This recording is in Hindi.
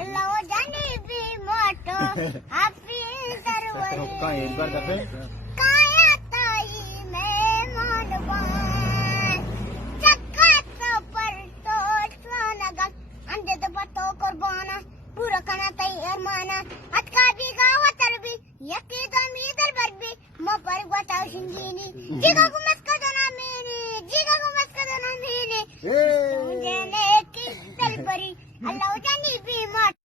अल्लाह जाने भी मोटो हाफिज सरवरी काया ताई मैं मानवान चक्का तो पर तो सोनागा अंधे तो बतो कुर्बाना पूरा करना तई अरमाना अटका भी गावा तरबी यकी तो मीदर बरबी म पर बताओ सिंगीनी जिगा